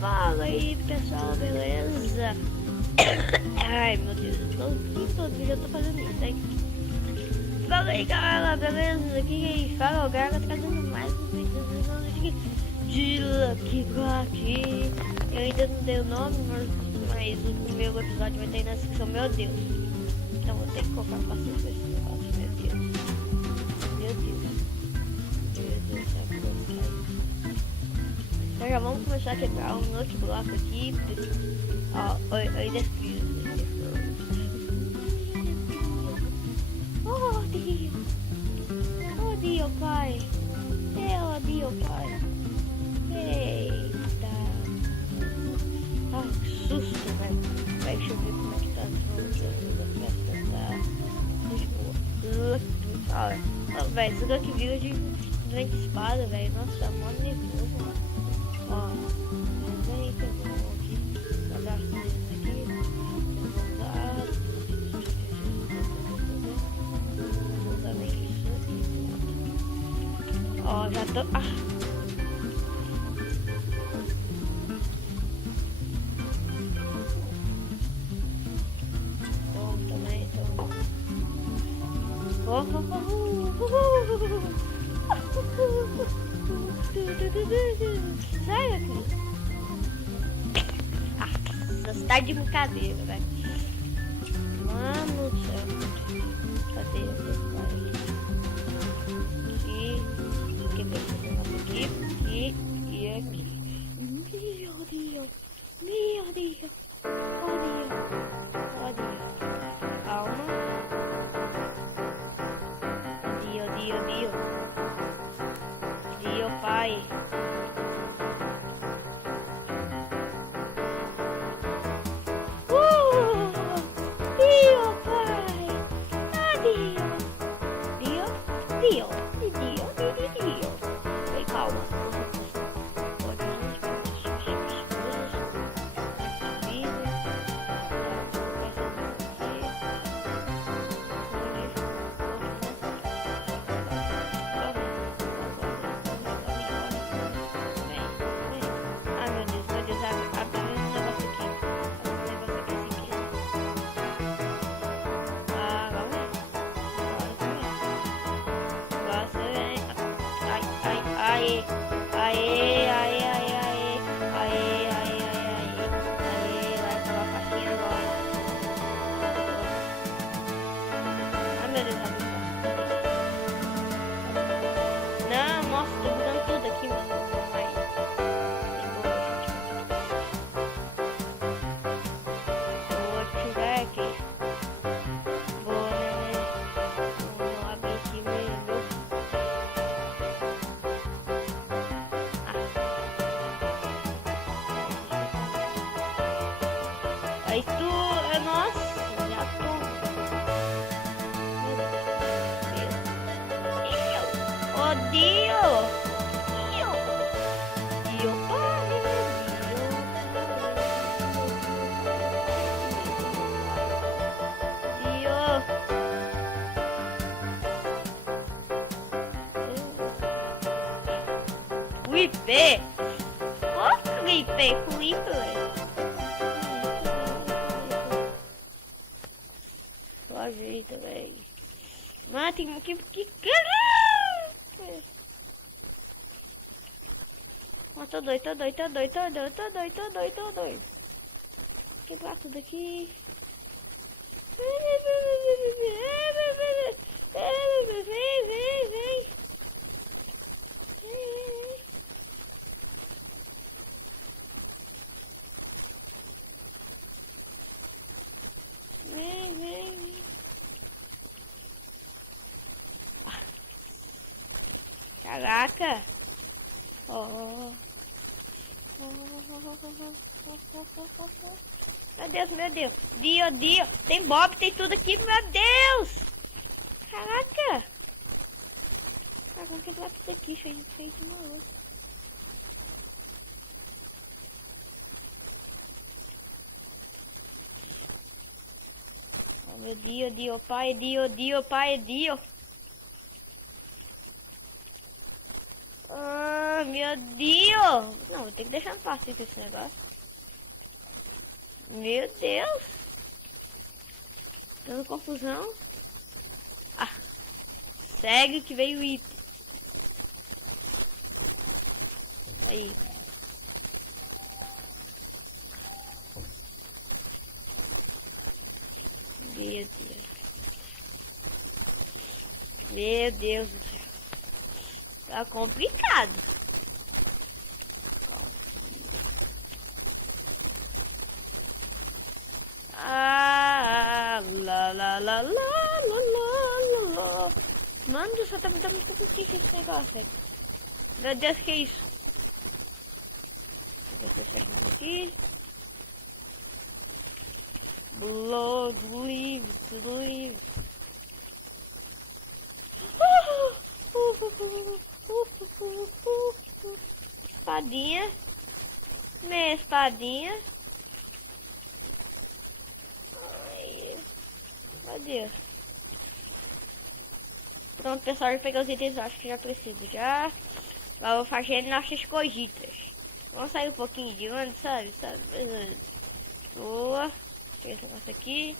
Fala aí pessoal, beleza? Ai meu Deus, todo vídeo eu tô fazendo isso, hein? Fala aí galera, beleza? Aqui quem fala é o Gaga, trazendo mais um vídeo de Lucky Block. Eu ainda não dei o nome, mas o primeiro episódio vai ter na descrição, meu Deus. Então vou ter que colocar paciência com esse negócio, meu Deus. Meu Deus, sabe como sai? Então já vamos começar a quebrar um Lucky Block aqui. Ó, oi, desafio. Oh Dio, pai. Dio, pai. Eita. Ah, que susto, velho. Deixa eu ver como é que tá a festa. Olha, velho, esse Lucky Village vem de espada, velho. Nossa, tá mó nervoso, mano. Ó, vem, pegou aqui. Vou dar as coisas aqui. Vou usar bem isso aqui. Ó, já tô. Bom, também tô. Sai aqui. Você tá de brincadeira, velho. Mano do céu. Cadê esse pai? Aqui e aqui. Meu Deus. Calma. Dio, pai. Dio, pai. Dio. Vem, calma. Vai acabar a faixinha agora. Ai meu Deus, não, nossa, tô mudando tudo aqui, mano. Vou ativar aqui. Vou, né? Vou abrir aqui meu. Aí tu, nossa, já tô. Dio, o IP. Outro IP com Hitler. Só ajeita, velho. Mas tem que caralho. Mas tô doido. Quebrar tudo aqui. Vem. Caraca. Meu Deus. Dio. Tem Bob, tem tudo aqui, meu Deus. Caraca. Vamos quebrar tudo aqui, cheio de maluco. Oh, meu Dio, pai, Dio. Ah, meu Meu Deus! Não, vou ter que deixar no passivo esse negócio. Meu Deus! Dando confusão. Ah! Segue que veio o item. Aí. Meu Deus. Meu Deus do céu. Tá complicado. Ah, lá, lá, lá, lá, lá, lá, lá. Mano, só tá me dando muito difícil esse negócio, velho. Meu Deus, que é isso? Deixa eu fechar aqui. Blood livre. Espadinha. Meia espadinha. Ai, meu Deus. Pronto, pessoal, já peguei os itens, acho que já preciso já. Agora eu vou fazer nossas coisitas. Vamos sair um pouquinho de onde, sabe? Boa. Pegar esse negócio aqui.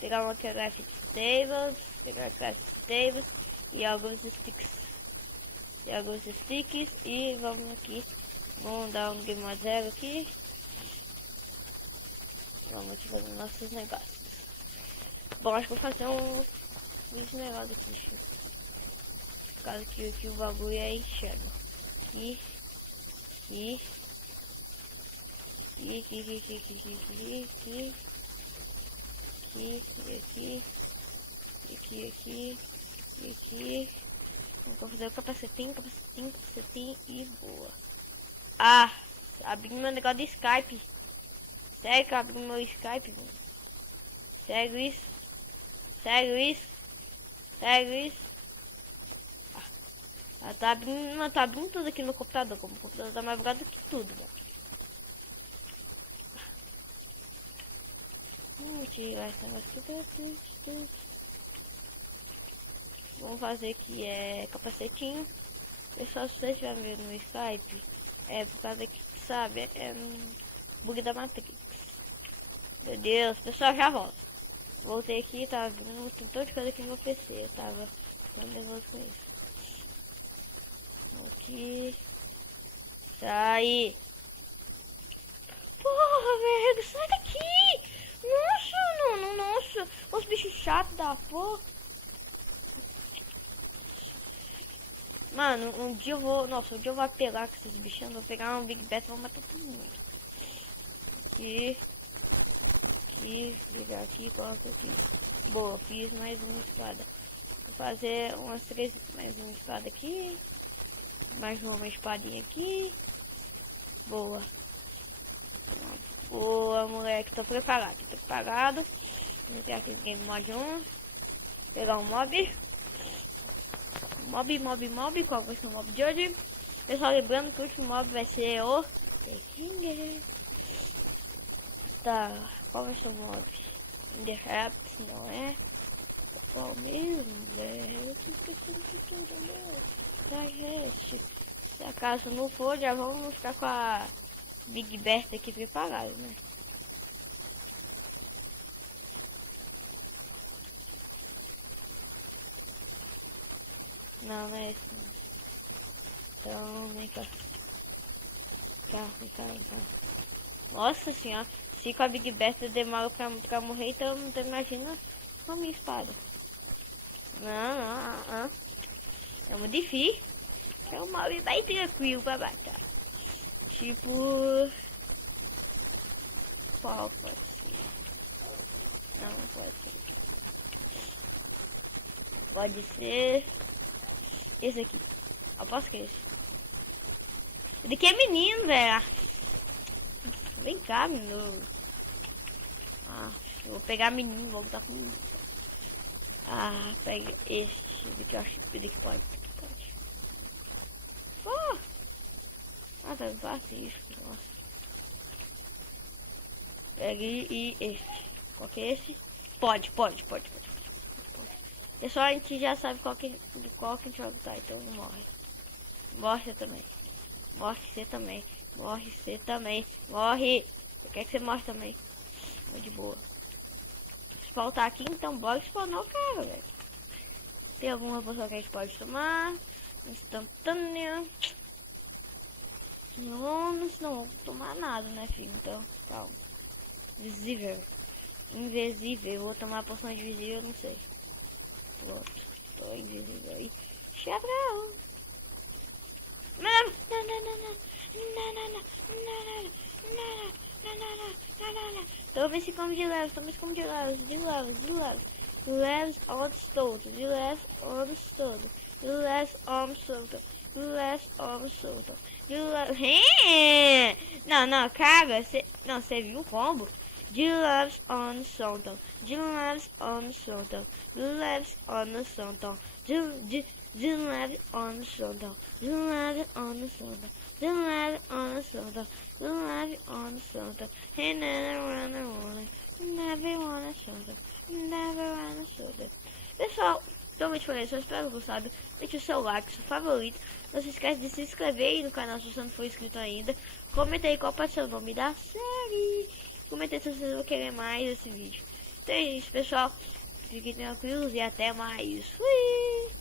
Pegar uma craft tables. Pegar craft tables. E alguns sticks. E vamos aqui. Vamos dar um game 0 aqui. Vamos aqui fazer nossos negócios. Bom, acho que vou fazer um negócio aqui. Por causa que o bagulho é enxerga. Aqui. Vou fazer o capacetinho e boa. Ah, abri meu negócio de Skype. Sério que eu abri meu Skype, mano? Sério isso? Ah, tá abrindo tudo aqui no computador. Como o computador tá mais bugado do que tudo, velho. Tirar esse negócio aqui. Vamos fazer que é capacetinho. Pessoal, se vocês estiverem vendo no Skype, é por causa que, sabe, é um bug da Matrix. Meu Deus, pessoal, já volto. Voltei aqui, tava vendo um tanto de coisa aqui no meu PC. Eu tava ficando nervoso com isso. Aqui. Sai. Porra, velho, sai daqui. Nossa, os bichos chatos da porra. Mano, um dia eu vou apelar com esses bichos. Vou pegar um Big Bat e vou matar todo mundo. Aqui, ligar aqui, coloca aqui. Boa, fiz mais uma espada. Vou fazer umas 3, mais uma espada aqui. Mais uma espadinha aqui. Boa. Boa, moleque, tô preparado. Vou ter aqui Game Mod 1. Pegar um mob. Qual vai ser o mob de hoje? Pessoal, lembrando que o último mob vai ser o King. Tá, qual vai ser o mob? The Raps, não é? Qual mesmo, velho? Eu tô esquecendo de tudo, meu. Se acaso não for, já vamos ficar com a Big Bertha aqui preparado, né? Não, não é esse não. Então, vem cá. Vem cá. Nossa senhora, se com a Big Bertha demora pra morrer, então não imagina com a minha espada. Não. É muito difícil. É um mob bem tranquilo pra matar. Tipo... Qual pode ser? Não pode ser. Pode ser... Esse aqui. Aposto que é esse. Esse daqui é menino, velho. Vem cá, menino. Ah, eu vou pegar menino, vou botar com menino. Ah, pega esse daqui, eu acho que esse daqui pode. Oh! Ah, tá fácil isso, nossa. Pega e este. Qual que é esse? Pode. Pessoal, a gente já sabe de qual que a gente vai botar, então não morre. Morre também. Morre você também. Morre você também. Morre. Eu quero que você morre também. Foi de boa. Spawn tá aqui, então bora spawnar o cara, velho. Tem alguma poção que a gente pode tomar? Instantânea. Não vou tomar nada, né, filho? Então, calma. Visível. Invisível. Eu vou tomar a poção de invisível, não sei. Pronto. Tô invisível aí. Chadrão. Não. Toma esse como de leves, de leves. Leves on solto, de leves on solto, de leves on solto, de leves on solto, de leves... Não, cara, você viu o combo? De leves on solto, de leves on solto, de leves on solto, de leves on solto, de leves on solto, de leves on solto, de leves on solto, he never wanna run, never wanna solto. Pessoal, totalmente foi isso. Eu espero que gostado. Deixe o seu like, seu favorito. Não se esquece de se inscrever aí no canal se você não for inscrito ainda. Comenta aí qual pode ser o nome da série. Comenta aí se vocês vão querer mais esse vídeo. Então é isso, pessoal. Fiquem tranquilos e até mais. Fui!